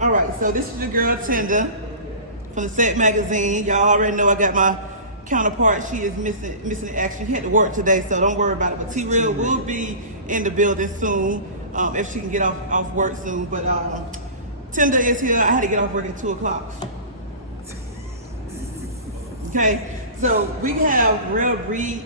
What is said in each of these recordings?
All right, so this is your girl Tenda from the Set Magazine. Y'all already know I got my counterpart. She is missing action. She had to work today, so don't worry about it. But T-Real will be in the building soon if she can get off work soon. But Tenda is here. I had to get off work at 2 o'clock. Okay, so we have Real Breed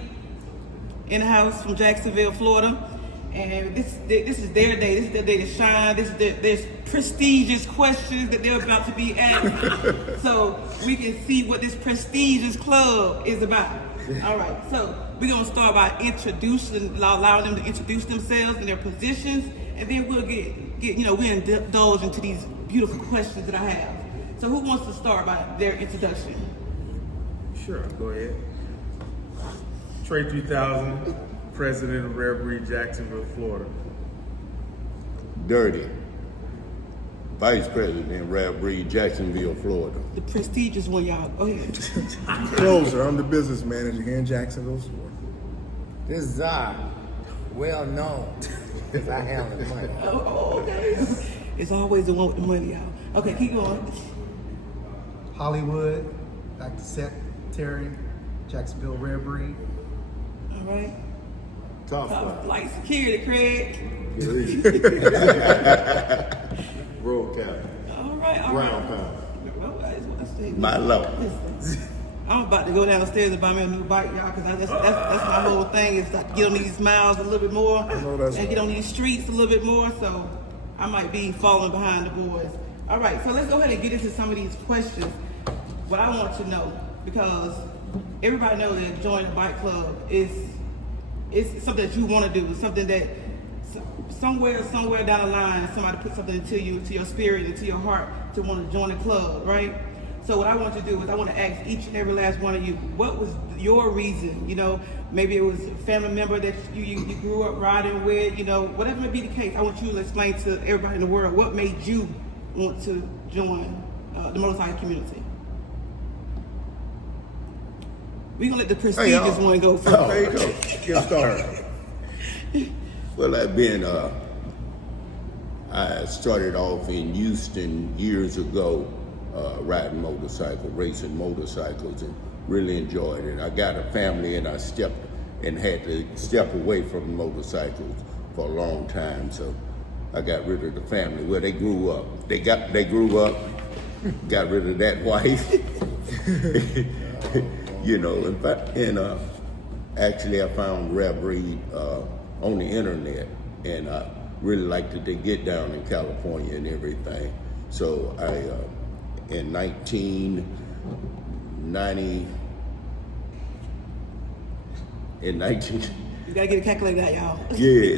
in the house from Jacksonville, Florida. And this is their day. This is their day to shine. There's prestigious questions that they're about to be asked. So we can see what this prestigious club is about. All right. So we're gonna start by allowing them to introduce themselves and their positions, and then we'll we'll indulge into these beautiful questions that I have. So who wants to start by their introduction? Sure, go ahead. Trey 3000. President of Rare Breed, Jacksonville, Florida. Dirty. Vice President, Rare Breed, Jacksonville, Florida. The prestigious one, y'all. Go ahead. Closer. I'm the business manager here in Jacksonville, Florida. This is well known because I handle the money. Oh, okay. It's always the one with the money, y'all. Okay, keep going. Hollywood, Dr. Secretary, Jacksonville Rare Breed. All right. Top Like security, Craig. Road cap. All right. Ground pound. My My love. I'm about to go downstairs and buy me a new bike, y'all, because that's my whole thing is to get on these miles a little bit more and get on these streets a little bit more. So I might be falling behind the boys. All right, so let's go ahead and get into some of these questions. What I want to know, because everybody knows that joining the bike club is something that you want to do, something that somewhere down the line, somebody put something into you, to your spirit, into your heart to want to join the club, right? So what I want to do is I want to ask each and every last one of you, what was your reason? You know, maybe it was a family member that you grew up riding with, whatever may be the case. I want you to explain to everybody in the world what made you want to join the motorcycle community. We're going to let the prestigious one go first. There you go. Get started. Well, I started off in Houston years ago, riding racing motorcycles, and really enjoyed it. I got a family, and I had to step away from motorcycles for a long time, so I got rid of the family. Well, they grew up. They grew up, got rid of that wife. Actually I found Rare Breed on the internet, and I really liked it to get down in California and everything. So in 1990, you gotta get a calculator out, y'all. Yeah,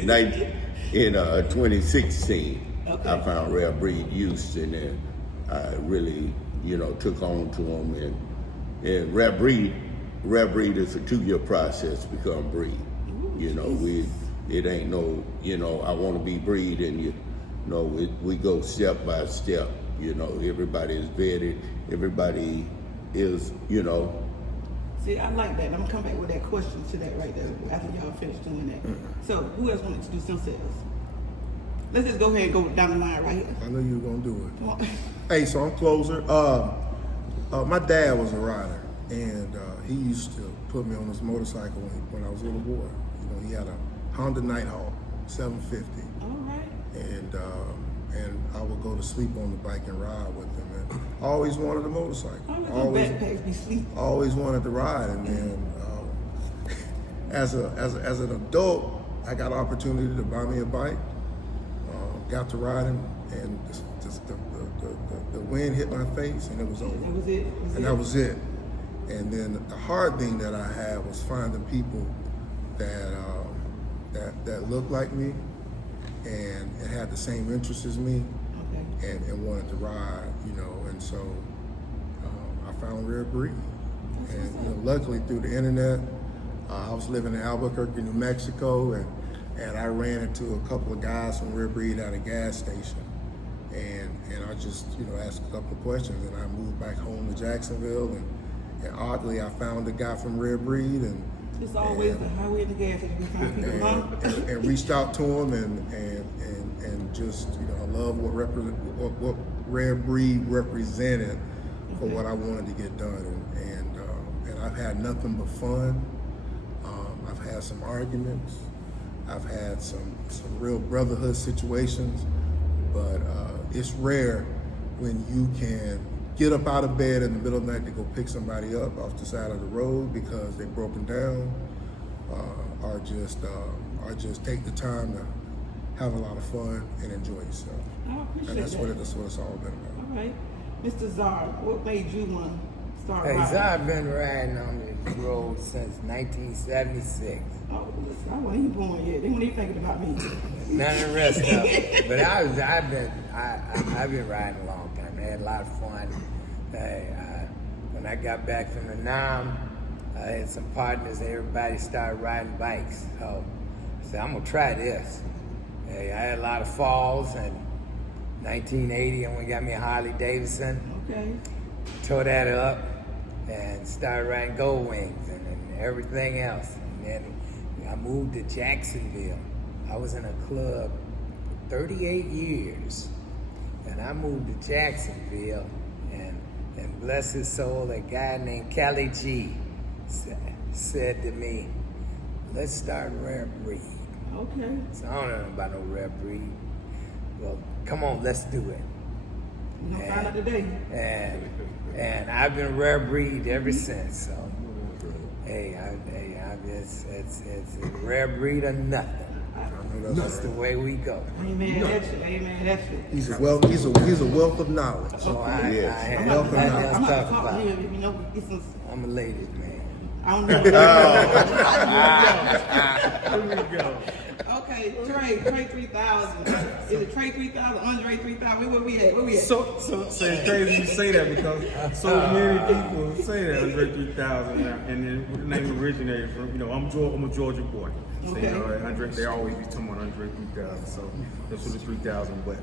in 2016, okay. I found Rare Breed Houston, and I really, took on to them. And Rare Breed is a 2-year process to become breed. It ain't no, I want to be breed, and we go step by step. Everybody is vetted. Everybody is, See, I like that. I'm gonna come back with that question to that right there after y'all finish doing that. So, who else wanted to do themselves? Let's just go ahead and go down the line right here. I knew you were gonna do it. Come on. Hey, so I'm closer. My dad was a rider, and he used to put me on his motorcycle when I was a little boy. He had a Honda Nighthawk 750. All right. And I would go to sleep on the bike and ride with him. And I always wanted a motorcycle. Always wanted to ride. And then as an adult, I got an opportunity to buy me a bike. Got to riding, and just the wind hit my face, and it was over. That was it. And then the hard thing that I had was finding people that looked like me and had the same interests as me, okay. and wanted to ride, and so I found Rare Breed. And luckily through the internet, I was living in Albuquerque, New Mexico, and I ran into a couple of guys from Rare Breed at a gas station. And I just, asked a couple of questions, and I moved back home to Jacksonville, and oddly I found a guy from Rare Breed, and it's always the highway and the gas station. and reached out to him and just, I love what Rare Breed represented for what I wanted to get done, and I've had nothing but fun. I've had some arguments. I've had some real brotherhood situations, but it's rare when you can get up out of bed in the middle of the night to go pick somebody up off the side of the road because they're broken down, or just take the time to have a lot of fun and enjoy yourself. I appreciate And that's that. what it's all been about. All right. Mr. Czar, what made you want to start Hey, riding? so I've been riding on this road since 1976. Oh, I wasn't even born yet. They weren't even thinking about me. None of the rest of it. But I've been riding a long time. I had a lot of fun. When I got back from the NAM, I had some partners. Everybody started riding bikes. So I said, I'm gonna try this. Hey, I had a lot of falls. In 1980, I went and got me a Harley Davidson. Okay. Tore that up and started riding Gold Wings and everything else. And then I moved to Jacksonville. I was in a club for 38 years. And I moved to Jacksonville, and bless his soul, a guy named Cali G said to me, let's start Rare Breed. Okay. So I don't know about no Rare Breed. Well, come on, let's do it. We're gonna find out today. And I've been Rare Breed ever since. So, it's Rare Breed or nothing. That's the way we go. Amen. That's it. Amen. That's it. He's a wealth of knowledge. So Yes. I'm let's gonna talk talk about to it. him. Get some. I'm a ladies man. I don't know. Here we go. Okay, Trey 3000. Is it Trey 3000? Andre 3000? Where we at? So it's crazy you say that because so many people say that Andre 3000, and then the name originated from, I'm a Georgia boy. So, Okay. Andre, they always be talking about Andre 3000. So this was the 3000, but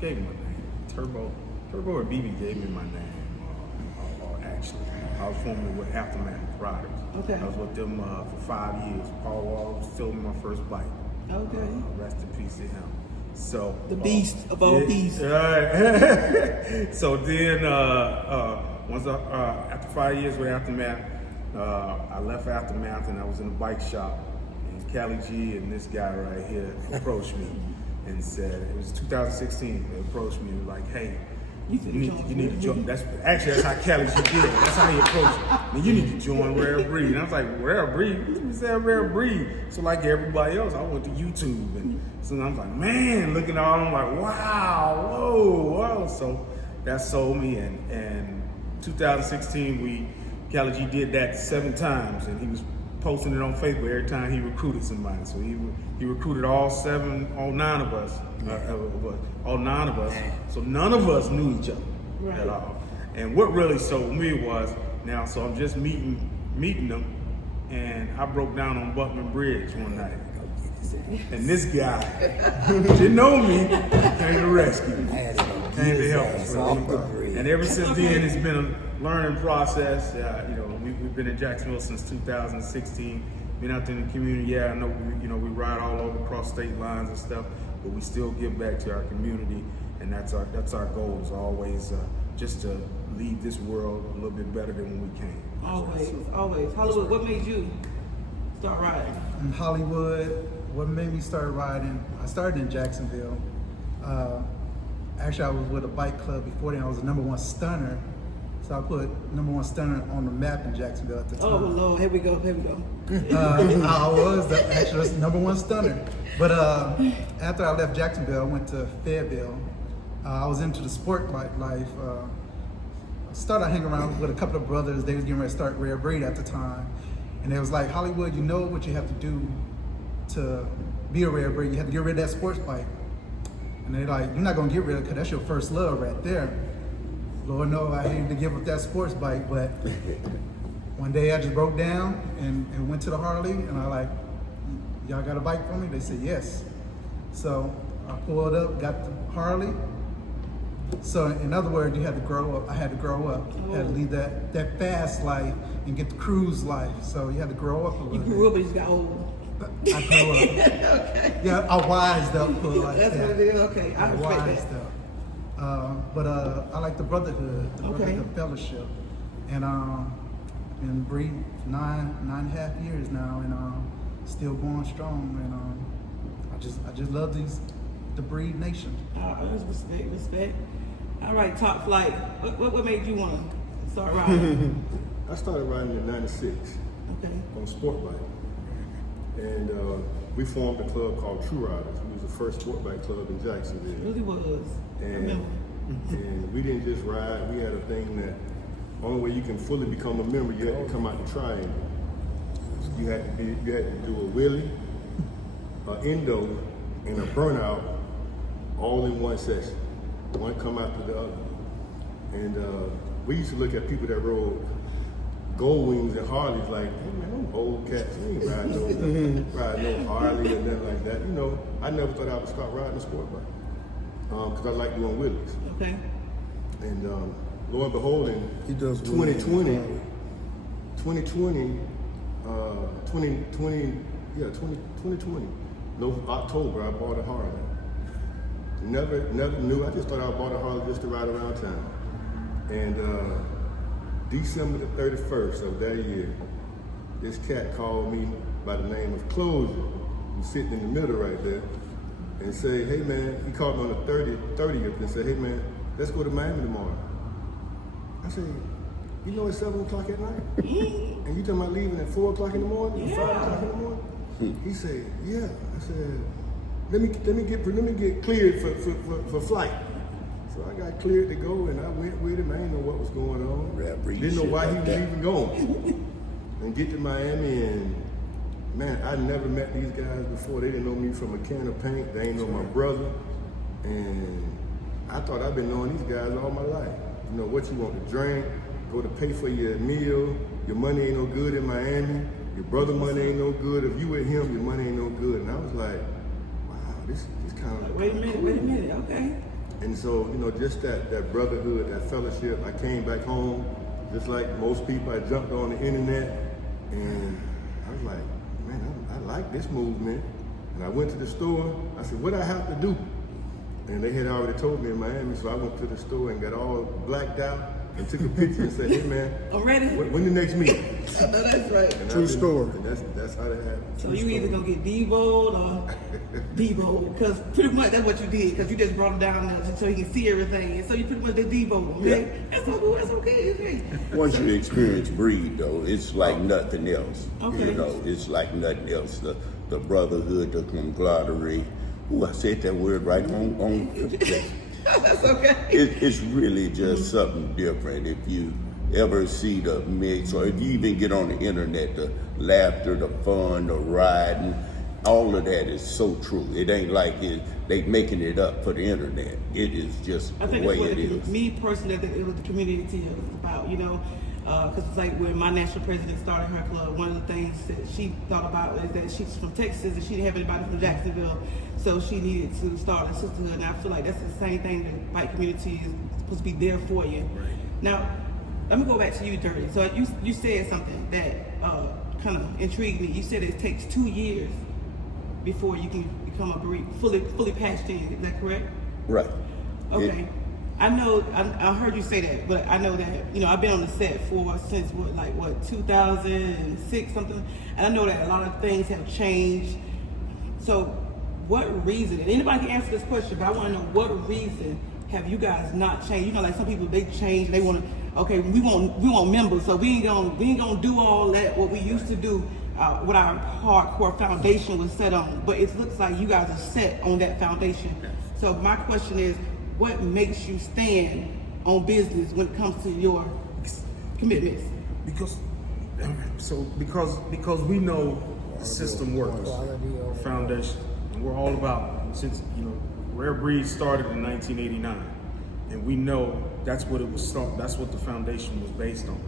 gave me my name. Turbo and BB gave me my name. Actually, I was formerly with Aftermath Riders. Okay. I was with them for 5 years. Paul Wall stole me my first bike. Okay. Rest in peace to him. So The beast of all beasts. Right. So then, once after 5 years with Aftermath, I left Aftermath and I was in a bike shop. And Cali G and this guy right here approached me and said, it was 2016. They approached me and were like, hey, you need to join. That's how Cali G did it. That's how he approached me. You need to join Rare Breed. And I was like, Rare Breed? Who said Rare Breed? So like everybody else, I went to YouTube, and so I was like, man, looking at all, I'm like, wow, whoa. So that sold me, and 2016 Cali G did that 7 times, and he was posting it on Facebook every time he recruited somebody. So he recruited all 9 of us. All 9 of us. So none of us knew each other at all. And what really sold me was, so I'm just meeting them, and I broke down on Buckman Bridge one night. And this guy didn't know me, came to rescue me, came to help us. And ever since then, it's been a learning process. We've been in Jacksonville since 2016. Been out there in the community. I know we ride all over across state lines and stuff, but we still give back to our community, and that's our goal. Is always just to leave this world a little bit better than when we came. Always. Hollywood, what made you start riding? In Hollywood, what made me start riding, I started in Jacksonville. Actually, I was with a bike club before then. I was the #1 stunner. So I put #1 stunner on the map in Jacksonville at the time. Oh, Lord, here we go. I was actually the #1 stunner. But after I left Jacksonville, I went to Fayetteville. I was into the sport bike life. Started hanging around with a couple of brothers. They was getting ready to start Rare Breed at the time. And they was like, Hollywood, you know what you have to do to be a Rare Breed. You have to get rid of that sports bike. And they're like, you're not gonna get rid of it because that's your first love right there. Lord knows I hated to give up that sports bike, but one day I just broke down and went to the Harley, and I like, y'all got a bike for me? They said yes. So I pulled up, got the Harley. So in other words, you had to grow up. I had to grow up. I had to leave that fast life and get the cruise life. So you had to grow up a little You bit. grew up and you just got old. I grew up. Okay. Yeah, I wised up, put it like That's that. what it is. Okay, I respect wised that. up. But I like the brotherhood, the Okay. brotherhood fellowship, and been breeding 9.5 years now, and still going strong. And I just love the breed nation. Respect. All right, Top Flight. What made you want to start riding? I started riding in '96 Okay. on sport bike, and we formed a club called True Riders. We was the first sport bike club in It Jacksonville, really was. I and remember. and we didn't just ride. We had a thing that only way you can fully become a member, you had to come out the triangle. You had to do a wheelie, an endo, and a burnout, all in one session. One come after the other. And we used to look at people that rode Gold Wings and Harleys like, hey man, them old cats, we ain't ride no Harley or nothing like that. You know, I never thought I would start riding a sport bike because I like doing wheelies. Okay. And lo and behold, in He does 2020, wheelies. 2020, no, October, I bought a Harley. Never knew. I just thought I bought a Harley just to ride around town. And December the 31st of that year, this cat called me by the name of Closure, who's sitting in the middle right there, and say, hey man, he called me on the 30th and said, hey man, let's go to Miami tomorrow. I said, you know it's 7 o'clock at night? And you talking about leaving at 4 o'clock in the morning, or 5 o'clock in the morning? He said, yeah. I said, let me get cleared for flight. So I got cleared to go, and I went with him. I didn't know what was going on. Didn't know why he was even going. And get to Miami, and man, I never met these guys before. They didn't know me from a can of paint. They ain't know my brother. And I thought I've been knowing these guys all my life. You know, what you want to drink, go to pay for your meal, your money ain't no good in Miami, your brother money ain't no good. If you with him, your money ain't no good. And I was like, wow, this kind of Wait a minute. Okay. And so, you know, just that brotherhood, that fellowship. I came back home, just like most people. I jumped on the internet, and I was like, man, I like this movement. And I went to the store. I said, what do I have to do? And they had already told me in Miami, so I went to the store and got all blacked out and took a picture and said, hey man, I'm ready. when the next meeting? I know that's right. And True story. And that's how that happened. So you either gonna get Devoed or Devoed, because pretty much that's what you did, because you just brought him down there so he can see everything. And so you pretty much did Devoed, okay? Yeah. That's so cool, that's okay, it's okay. Once you experience breed, though, it's like nothing else. Okay. You know, it's like nothing else. The brotherhood, the camaraderie. Ooh, I said that word right on. That's okay. It's really just something different. If you ever see the mix, or if you even get on the internet, the laughter, the fun, the riding, all of that is so true. It ain't like they making it up for the internet. It is just I the think way that's what it is. me personally, I think it was the community is about, you know, because it's like when my national president started her club, one of the things that she thought about is that she's from Texas and she didn't have anybody from Jacksonville, so she needed to start a sisterhood. And I feel like that's the same thing that bike community is supposed to be there for you. Right. Now, let me go back to you, Dirty. So you said something that kind of intrigued me. You said it takes 2 years before you can become a breed, fully patched in. Is that correct? Right. Okay. I know, I heard you say that, but I know that, you know, I've been on the set since 2006 something, and I know that a lot of things have changed. So what reason, and anybody can answer this question, but I want to know what reason have you guys not changed? You know, like some people, they change, they want to, okay, we want members, so we ain't gonna do all that, what we used to do, what our hardcore foundation was set on, but it looks like you guys are set on that foundation. So my question is, what makes you stand on business when it comes to your commitments? Because we know the system works, the foundation, and we're all about, since, you know, Rare Breed started in 1989, and we know that's what that's what the foundation was based on,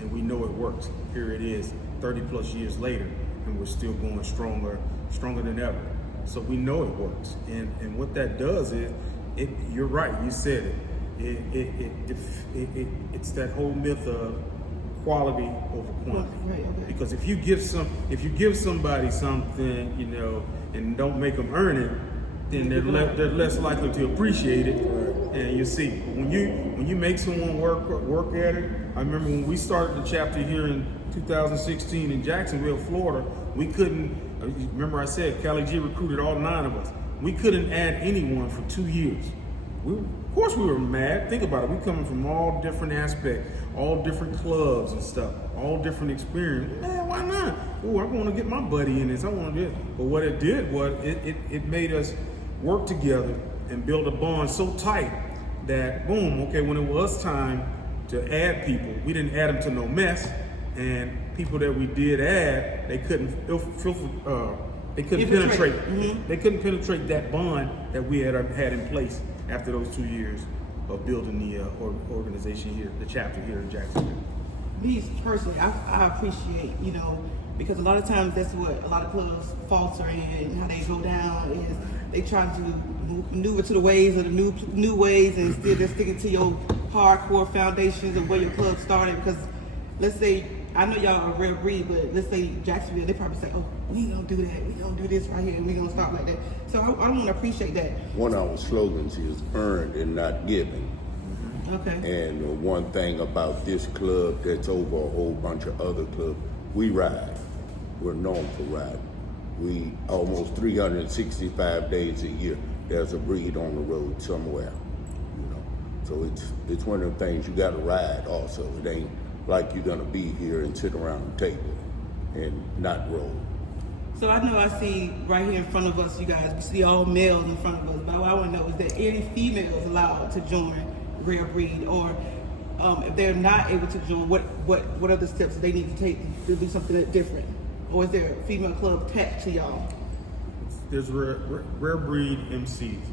and we know it works. Here it is, 30 plus years later, and we're still going stronger than ever. So we know it works, and what that does is, you're right, you said it. It's that whole myth of quality over quantity. Right, okay. Because if you give somebody something, you know, and don't make them earn it, then they're less likely to appreciate it. And you see, when you make someone work at it. I remember when we started the chapter here in 2016 in Jacksonville, Florida. We couldn't. Remember I said Callie G recruited all 9 of us. We couldn't add anyone for 2 years. Of course we were mad. Think about it. We coming from all different aspects, all different clubs and stuff, all different experience. Man, why not? Oh, I want to get my buddy in this. I want to do it. But what it did was it made us work together and build a bond so tight that boom, okay, when it was time to add people, we didn't add them to no mess, and people that we did add, they couldn't penetrate. Mm-hmm. They couldn't penetrate that bond that we had in place after those 2 years of building the organization here, the chapter here in Jacksonville. Me personally, I appreciate, you know, because a lot of times that's what a lot of clubs falter in, and how they go down is they try to maneuver to the ways of the new ways, and still just sticking to your hardcore foundations of where your club started. Because let's say, I know y'all are rare breed, but let's say Jacksonville, they probably say, oh, we ain't gonna do that, we gonna do this right here, and we gonna start like that. So I want to appreciate that. One of our slogans is earned and not given. Okay. And one thing about this club that's over a whole bunch of other clubs, we ride. We're known for riding. We almost 365 days a year, there's a breed on the road somewhere, you know. So it's one of the things you gotta ride also. It ain't like you're gonna be here and sit around the table and not roll. So I know I see right here in front of us, you guys, we see all males in front of us, but what I want to know is there any females allowed to join Rare Breed, or if they're not able to join, what are the steps they need to take to do something different? Or is there a female club attached to y'all? There's Rare Breed MCs,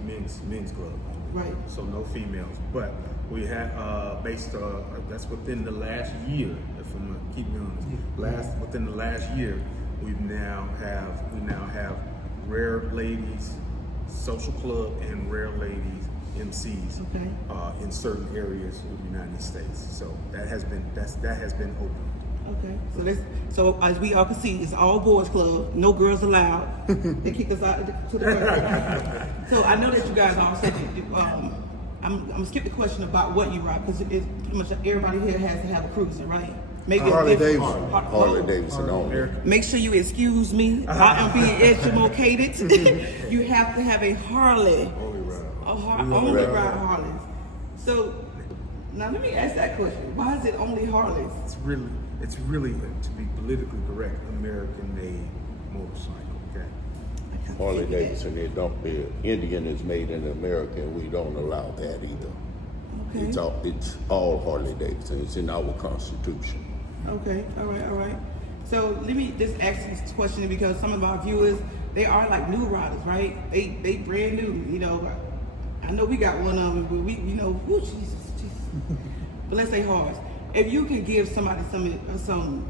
men's club. Right. So no females, but we have that's within the last year. If I'm gonna keep me honest, within the last year, we now have Rare Ladies Social Club and Rare Ladies MCs in certain areas of the United States. So that has been open. Okay, so as we all can see, it's all boys club, no girls allowed. They kick us out to the curb. So I know that you guys all said, I'm gonna skip the question about what you ride, because it's pretty much everybody here has to have a cruiser, right? Maybe Harley Davidson. Harley Davidson only. Make sure you excuse me. I am being educated. You have to have a Harley. Only ride Harleys. So now let me ask that question. Why is it only Harleys? It's really, to be politically correct, American-made motorcycle. Okay. Harley Davidson, they don't be Indian is made in America, and we don't allow that either. Okay. It's all Harley Davidson. It's in our Constitution. Okay, all right. So let me just ask this question, because some of our viewers, they are like new riders, right? They brand new, you know. I know we got one of them, but we, you know, oh Jesus. But let's say Horace, if you can give somebody some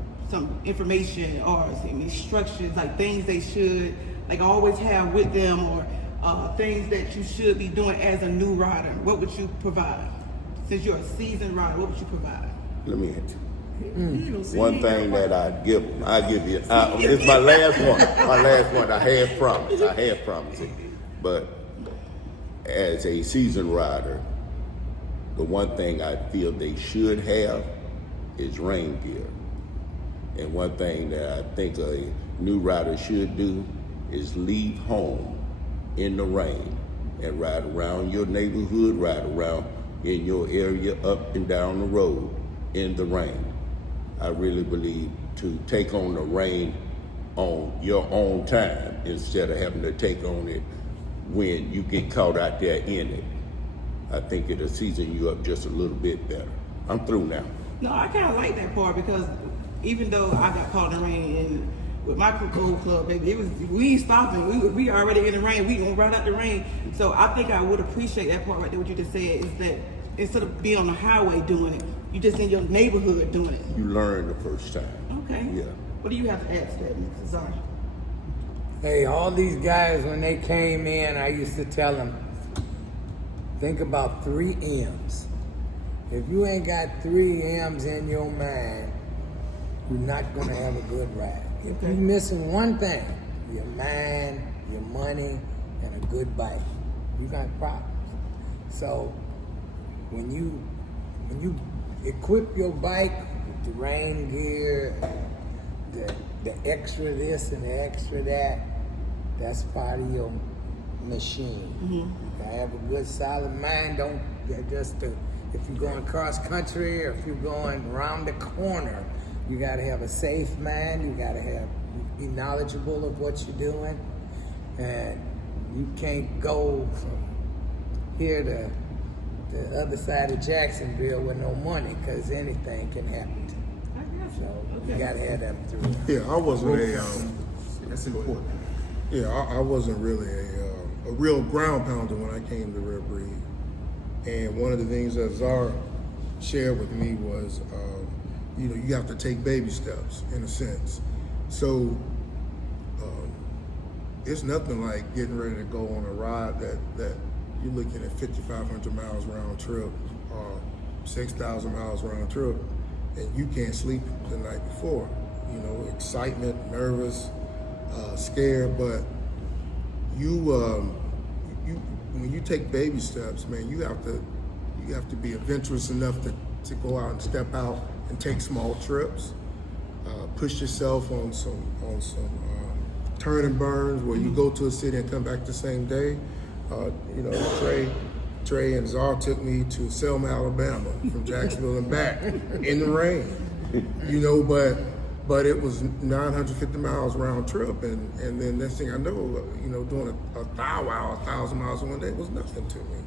information or some instructions, like things they should like always have with them, or things that you should be doing as a new rider, what would you provide? Since you're a seasoned rider, what would you provide? Let me answer. One thing that I'd give them, it's my last one. I had promised it. But as a seasoned rider, the one thing I feel they should have is rain gear. And one thing that I think a new rider should do is leave home in the rain and ride around your neighborhood, ride around in your area, up and down the road in the rain. I really believe to take on the rain on your own time instead of having to take on it when you get caught out there in it. I think it'll season you up just a little bit better. I'm through now. No, I kind of like that part, because even though I got caught in the rain, and with my old club, baby, we ain't stopping. We already in the rain. We gonna ride out the rain. So I think I would appreciate that part right there. What you just said is that instead of being on the highway doing it, you just in your neighborhood doing it. You learn the first time. Okay. Yeah. What do you have to add to that, Mr. Czar? Hey, all these guys, when they came in, I used to tell them, think about 3 M's. If you ain't got 3 M's in your mind, you're not gonna have a good ride. If you're missing one thing, your mind, your money, and a good bike, you got problems. So when you equip your bike with the rain gear, the extra this and the extra that, that's part of your machine. You gotta have a good solid mind. Don't just if you're going cross country or if you're going around the corner, you gotta have a safe mind. You gotta be knowledgeable of what you're doing, and you can't go from here to the other side of Jacksonville with no money, because anything can happen to you. So you gotta have them through. Yeah, I wasn't That's important. I wasn't really a real ground pounder when I came to Rare Breed. And one of the things that Zara shared with me was, you have to take baby steps in a sense. So it's nothing like getting ready to go on a ride that you're looking at 5,500 miles round trip or 6,000 miles round trip, and you can't sleep the night before. Excitement, nervous, scared, but when you take baby steps, man, you have to be adventurous enough to go out and step out and take small trips. Push yourself on some turn and burns where you go to a city and come back the same day. Trey and Czar took me to Selma, Alabama, from Jacksonville and back in the rain. But it was 950 miles round trip, and then next thing I know, doing a 1,000 miles in one day was nothing to me.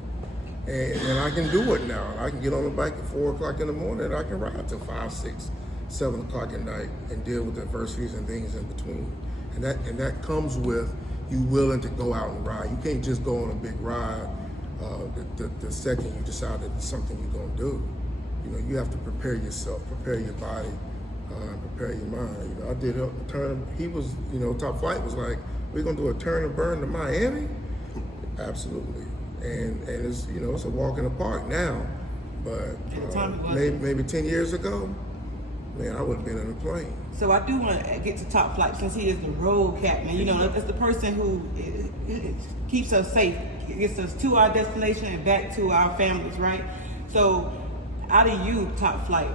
And I can do it now. I can get on the bike at 4 o'clock in the morning, and I can ride till 5, 6, 7 o'clock at night and deal with adversities and things in between. And that comes with you willing to go out and ride. You can't just go on a big ride the second you decide that it's something you're gonna do. You have to prepare yourself, prepare your body, prepare your mind. I did a turn. He was, Top Flight was like, we're gonna do a turn and burn to Miami. Absolutely, and it's it's a walk in the park now, but maybe 10 years ago, man, I would have been in a plane. So I do want to get to Top Flight, since he is the road captain. That's the person who keeps us safe, gets us to our destination and back to our families, right? So out of you, Top Flight,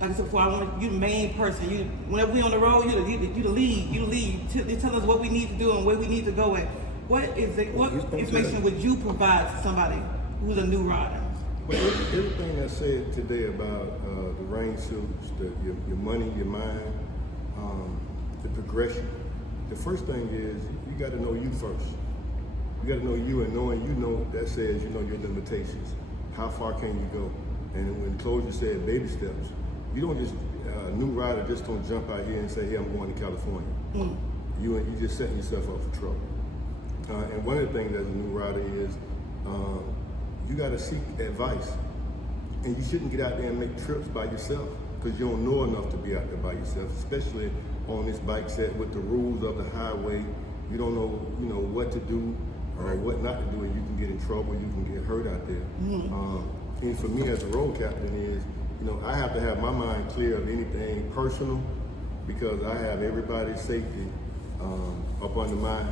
like I said before, I want you the main person. Whenever we on the road, you the lead. You tell us what we need to do and where we need to go at. What information would you provide to somebody who's a new rider? Well, everything I said today about the rain suits, your money, your mind, the progression. The first thing is you got to know you first. You got to know you, and knowing that says your limitations. How far can you go? And when Closure said baby steps, you don't just a new rider just don't jump out here and say, hey, I'm going to California. You just setting yourself up for trouble. And one of the things as a new rider is you got to seek advice, and you shouldn't get out there and make trips by yourself, because you don't know enough to be out there by yourself, especially on this bike set with the rules of the highway. You don't know, what to do or what not to do, and you can get in trouble, you can get hurt out there. And for me as a road captain is, I have to have my mind clear of anything personal, because I have everybody's safety up under my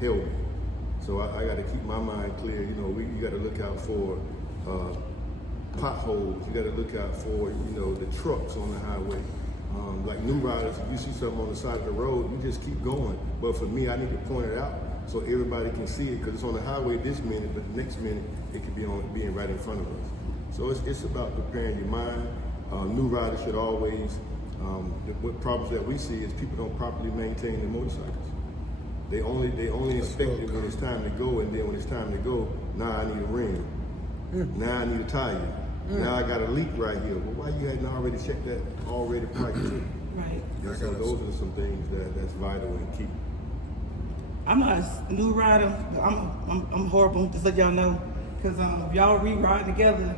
helmet. So I got to keep my mind clear. You got to look out for potholes. You got to look out for, the trucks on the highway. Like new riders, if you see something on the side of the road, you just keep going. But for me, I need to point it out so everybody can see it, because it's on the highway this minute, but the next minute it could be being right in front of us. So it's about preparing your mind. New riders should always, what problems that we see is people don't properly maintain their motorcycles. They only inspect it when it's time to go, and then when it's time to go, now I need a rim. Now I need a tire. Now I got a leak right here. Well, why you hadn't already checked that already prior to? Right. And so those are some things that's vital and key. I'm not a new rider. I'm horrible. Just let y'all know, because if y'all re-ride together,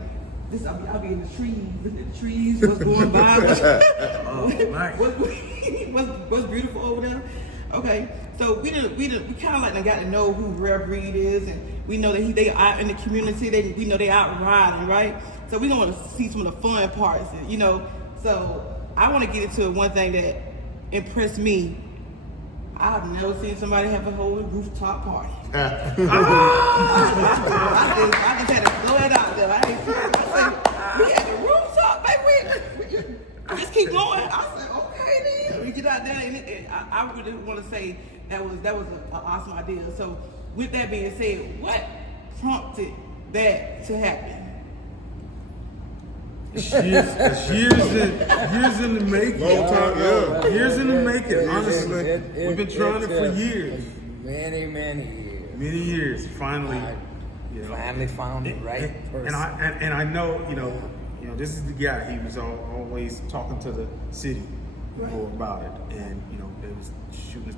I'll be in the trees, looking at the trees, what's going by, what's beautiful over there. Okay, so we kind of like got to know who Rare Breed is, and we know that they out in the community. We know they out riding, right? So we don't want to see some of the fun parts, So I want to get into one thing that impressed me. I've never seen somebody have a whole rooftop party. I just had to throw it out there. I said, we at the rooftop, baby. We just keep going. I said, okay then. We get out there, and I really want to say that was an awesome idea. So with that being said, what prompted that to happen? Years in the making. Long time, yeah. Years in the making, honestly. We've been trying it for years. Many years. Many years. Finally, you know. Finally found the right person. And I know, you know, this is the guy. He was always talking to the city about it, and you know, they was shooting us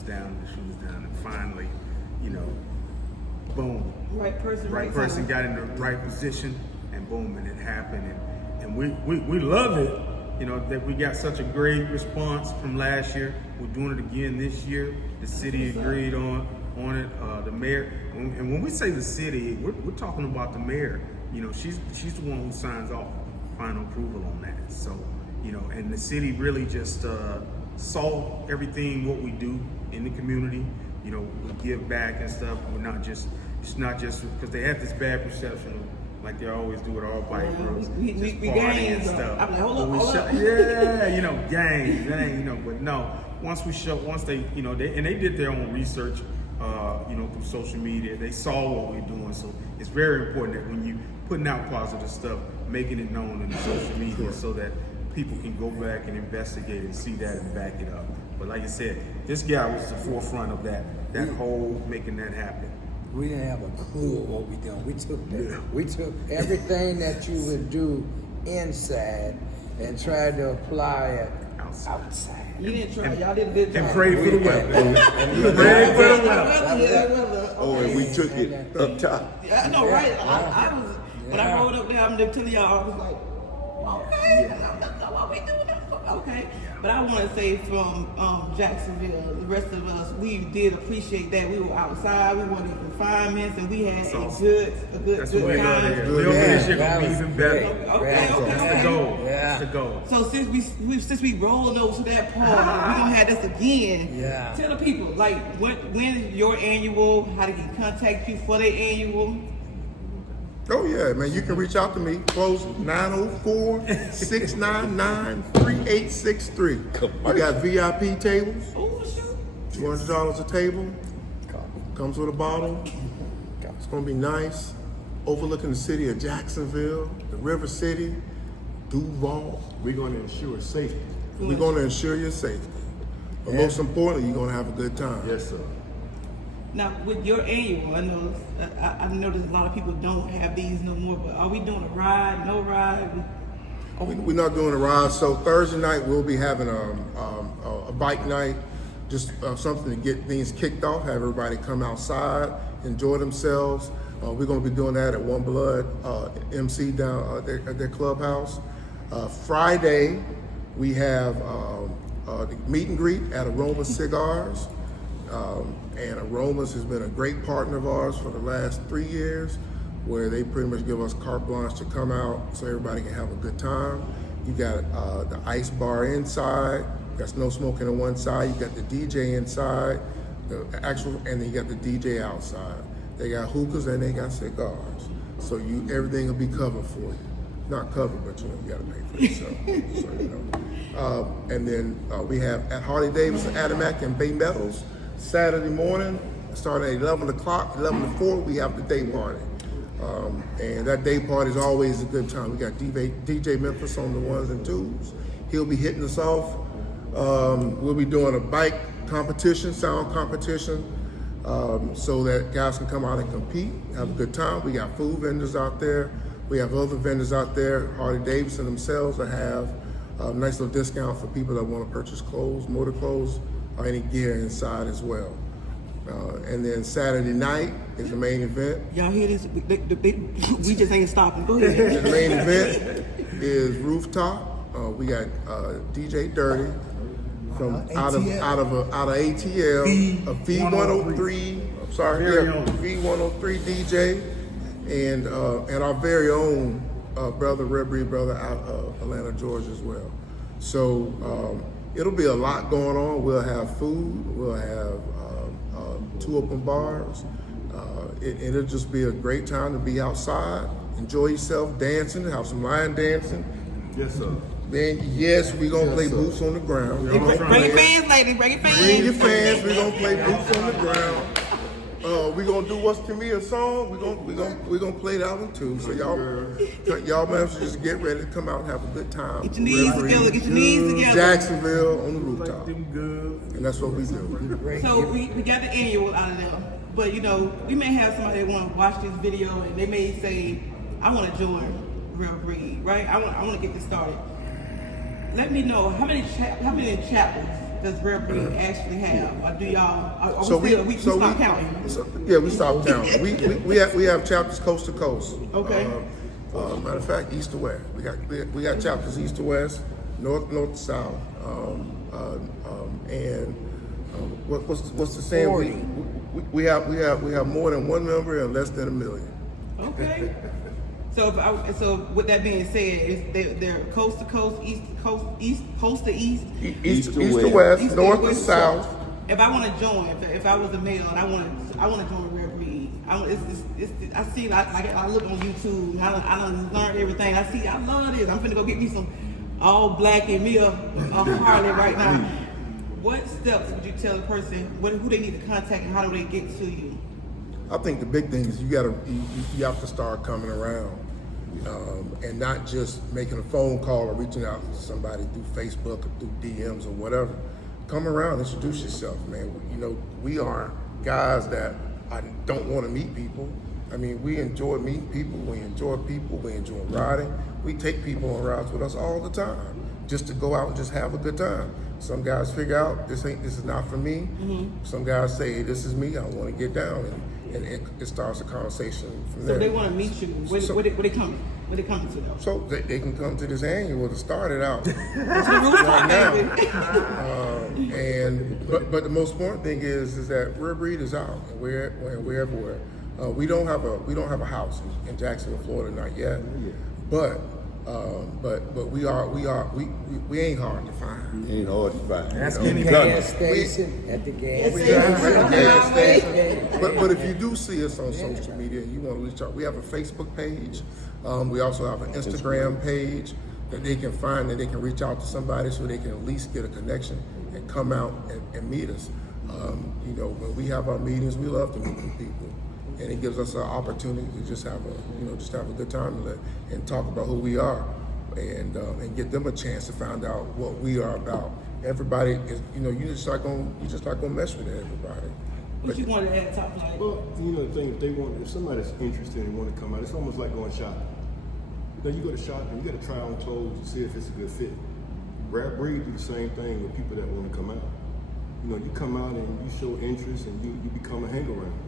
down, and finally, you know, boom. Right person got in the right position, and boom, and it happened. And we love it, you know, that we got such a great response from last year. We're doing it again this year. The city agreed on it. The mayor, and when we say the city, we're talking about the mayor. You know, she's the one who signs off final approval on that. So, you know, and the city really just saw everything what we do in the community. You know, we give back and stuff. It's not just because they have this bad perception of, like they always do with all bike groups, we party and stuff. I'm like, hold up. Yeah, you know, gang, you know. But no, once they, you know, they did their own research, you know, through social media. They saw what we're doing, so it's very important that when you putting out positive stuff, making it known in the social media, so that people can go back and investigate and see that and back it up. But like I said, this guy was the forefront of that whole making that happen. We didn't have a clue what we doing. We took everything that you would do inside and tried to apply it outside. You didn't try. Y'all didn't do And pray for the weather. Pray for the weather. Oh, and we took it up top. Yeah, I know, right? I was when I rolled up there. I'm telling y'all, I was like, okay, that's not what we doing. Okay, but I want to say from Jacksonville, the rest of us, we did appreciate that. We were outside, we weren't in confinements, and we had a good That's what we love time. here. This year gonna be even better. Okay. That's the goal. Yeah. That's the goal. So since we rolling over to that part, we gonna have this again. Yeah. Tell the people like when is your annual? How to get contact you for their annual? Oh yeah, man, you can reach out to me, close 904-699-3863. I got VIP tables, Oh shoot. $200 a table, comes with a bottle. It's gonna be nice, overlooking the city of Jacksonville, the River City, Duval. We're going to ensure safety. We're gonna ensure your safety. But most importantly, you're gonna have a good time. Yes, sir. Now with your annual, I know there's a lot of people don't have these no more. But are we doing a ride? No ride? We're not doing a ride. So Thursday night we'll be having a bike night, just something to get things kicked off. Have everybody come outside, enjoy themselves. We're going to be doing that at One Blood MC down at their clubhouse. Friday we have the meet and greet at Aroma Cigars. And Aromas has been a great partner of ours for the last 3 years, where they pretty much give us carte blanche to come out so everybody can have a good time. You got the ice bar inside, got no smoking on one side, you got the DJ inside, and then you got the DJ outside. They got hookahs and they got cigars. So everything will be covered for you. Not covered, but you gotta pay for yourself. So, you know. And then we have at Harley Davidson, Adimac, and Bay Metals, Saturday morning, starting at 11 o'clock, 11 to 4, we have the day party. And that day party is always a good time. We got DJ Memphis on the ones and twos. He'll be hitting us off. We'll be doing a bike competition, sound competition, so that guys can come out and compete, have a good time. We got food vendors out there. We have other vendors out there, Harley Davidson themselves, that have a nice little discount for people that want to purchase clothes, motor clothes, or any gear inside as well. And then Saturday night is the main event. Y'all hear this? We just ain't stopping. Go ahead. The main event is rooftop. We got DJ Dirty from out of ATL, a V103. I'm sorry, V103 DJ, and our very own brother Red Breed brother out of Atlanta, Georgia as well. So it'll be a lot going on. We'll have food. We'll have 2 open bars. It'll just be a great time to be outside, enjoy yourself, dancing, have some line dancing. Yes, sir. Then yes, we're gonna play boots on the ground. Bring your fans, ladies. Bring your fans. Bring your fans. We're gonna play boots on the ground. We're gonna do What's to Me a Song. We're gonna play that one too. So y'all man should just get ready to come out and have a good time. Get your knees together. Get your knees together. Jacksonville on the rooftop, Them good. and that's what we do. So we got the annual out of them, but you know we may have somebody that want to watch this video and they may say, "I want to join Real Breed, right? I want to get this started." Let me know how many chapters does Real Breed actually have, or do y'all? We stop counting. We stopped counting. We have chapters coast to coast. Okay. Matter of fact, east to west. We got chapters east to west, north to south, and what's the saying? We have more than one member and less than 1 million. Okay. So with that being said, they're coast to coast, east coast to east, East to west, north to south. If I want to join, if I was a male and I want to join Real Breed, I see like I look on YouTube, and I done learned everything. I love this. I'm finna go get me some all black and me a Harley right now. What steps would you tell a person who they need to contact and how do they get to you? I think the big thing is you have to start coming around, and not just making a phone call or reaching out to somebody through Facebook or through DMs or whatever. Come around, introduce yourself, man. You know, we are guys that don't want to meet people. I mean, we enjoy meeting people. We enjoy people. We enjoy riding. We take people on rides with us all the time, just to go out and just have a good time. Some guys figure out this is not for me. Mm-hmm. Some guys say, hey, this is me. I want to get down, and it starts a conversation from there. So they want to meet you. Where they coming? Where they coming to though? So they can come to this annual to start it out It's the rooftop, baby. But the most important thing is that Real Breed is out, and we're everywhere. We don't have a house in Jacksonville, Florida, not yet. But we ain't hard to find. Ain't hard to find. That's you know? the gas station. At the gas station. But if you do see us on social media and you want to reach out, we have a Facebook page. We also have an Instagram page that they can find, and they can reach out to somebody so they can at least get a connection and come out and meet us. You know, when we have our meetings, we love to meet with people, and it gives us an opportunity to just have a good time and talk about who we are, and get them a chance to find out what we are about. Everybody is, you just not gonna mess with everybody. What you want to add, Top Flight? Well, the thing, if somebody's interested and want to come out, it's almost like going shopping. You go to shopping, you got to try on clothes to see if it's a good fit. Real Breed do the same thing with people that want to come out. You come out and you show interest and you become a hang-around.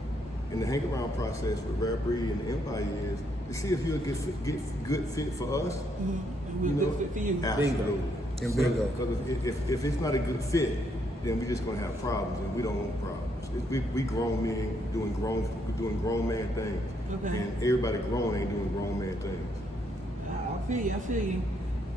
And the hang-around process with Real Breed and the Empire is to see if you're a good fit for us. Mm-hmm. And we're a good fit for you. Absolutely. And bingo. Because if it's not a good fit, then we're just going to have problems, and we don't want problems. We grown men doing grown man things. Okay. And everybody grown ain't doing grown man things. I feel you.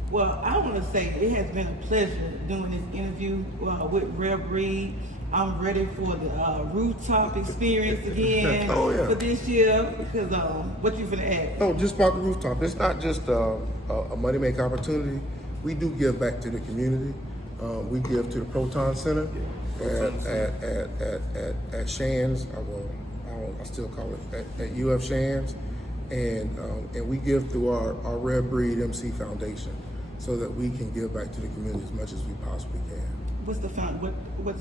Well, I want to say it has been a pleasure doing this interview with Real Breed. I'm ready for the rooftop experience again for this year. Because what you finna add? No, just about the rooftop. It's not just a money-making opportunity. We do give back to the community. We give to the Proton Center at Shands. I still call it at UF Shands, and we give through our Real Breed MC Foundation, so that we can give back to the community as much as we possibly can. What's the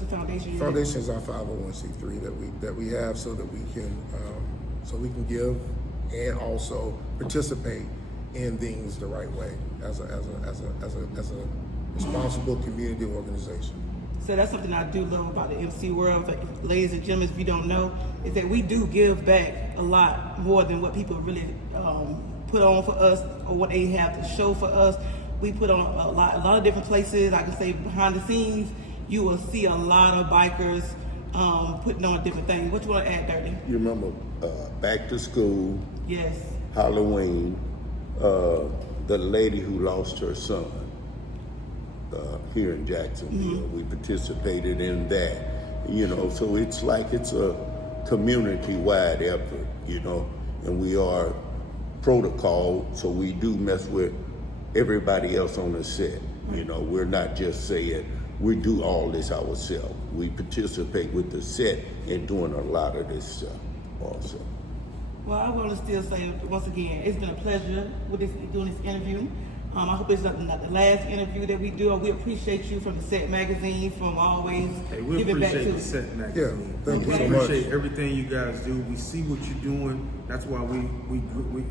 foundation? Foundation is our 501c3 that we have, so that we can give and also participate in things the right way as a responsible community organization. So that's something I do love about the MC world. But ladies and gentlemen, if you don't know, is that we do give back a lot more than what people really put on for us or what they have to show for us. We put on a lot of different places. I can say behind the scenes, you will see a lot of bikers putting on different things. What you want to add, Dirty? You remember back to school, Yes. Halloween, the lady who lost her son. here in Jacksonville. We participated in that, you know, so it's like it's a community-wide effort, you know, and we are protocol, so we do mess with everybody else on the set. You know, we're not just saying we do all this ourselves. We participate with the set in doing a lot of this stuff also. Well, I want to still say once again, it's been a pleasure doing this interview. I hope it's not the last interview that we do. We appreciate you from the Set Magazine, from always We giving back appreciate to the Set Yeah, Magazine. thank you We so much. appreciate everything you guys do. We see what you're doing. That's why we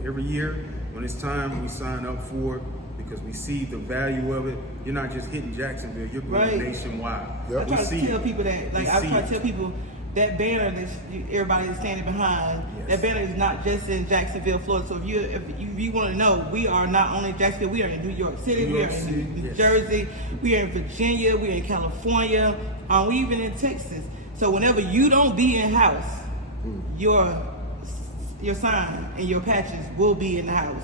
every year when it's time we sign up for it because we see the value of it. You're not just hitting Jacksonville; you're going Right. nationwide. Yep. I try to tell people that, like, I see try to it. tell people that banner that everybody is standing behind, Yes. that banner is not just in Jacksonville, Florida. So if you want to know, we are not only in Jacksonville, we are in New York City, New we York are City, in New yes. Jersey, we are in Virginia, we are in California, we even in Texas. So whenever you don't be in house, your sign and your patches will be in the house.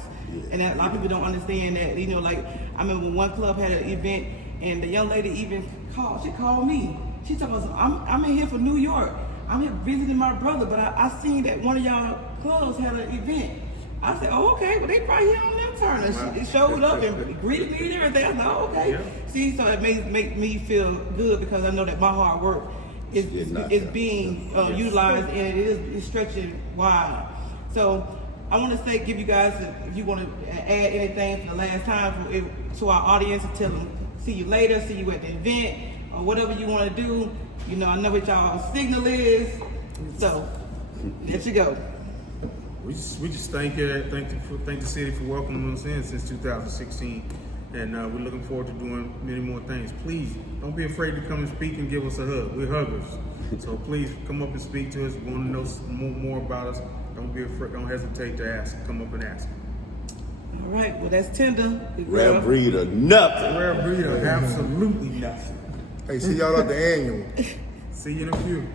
And that, a lot of people don't understand that. You know, like I remember one club had an event, and the young lady even called. She called me. She told us, I'm in here for New York. I'm here visiting my brother, but I seen that one of y'all clubs had an event. I said, oh, okay, well, they probably here on them turn. Wow. She showed up and greeted me and everything. I said, oh, okay. Yeah. See, so it make me feel good because I know that my hard work is being utilized and it's stretching wide. So I want to give you guys, if you want to add anything for the last time to our audience, and tell them, see you later, see you at the event, or whatever you want to do. You know, I know what y'all signal is, so there you go. We just thank the city for welcoming us in since 2016, and we're looking forward to doing many more things. Please don't be afraid to come and speak and give us a hug. We're huggers, so please come up and speak to us. If you want to know more about us, don't be afraid. Don't hesitate to ask. Come up and ask. All right, well, that's Tenda. Rare breed or nothing. Rare breed, absolutely nothing. Hey, see y'all at the annual. See you in a few.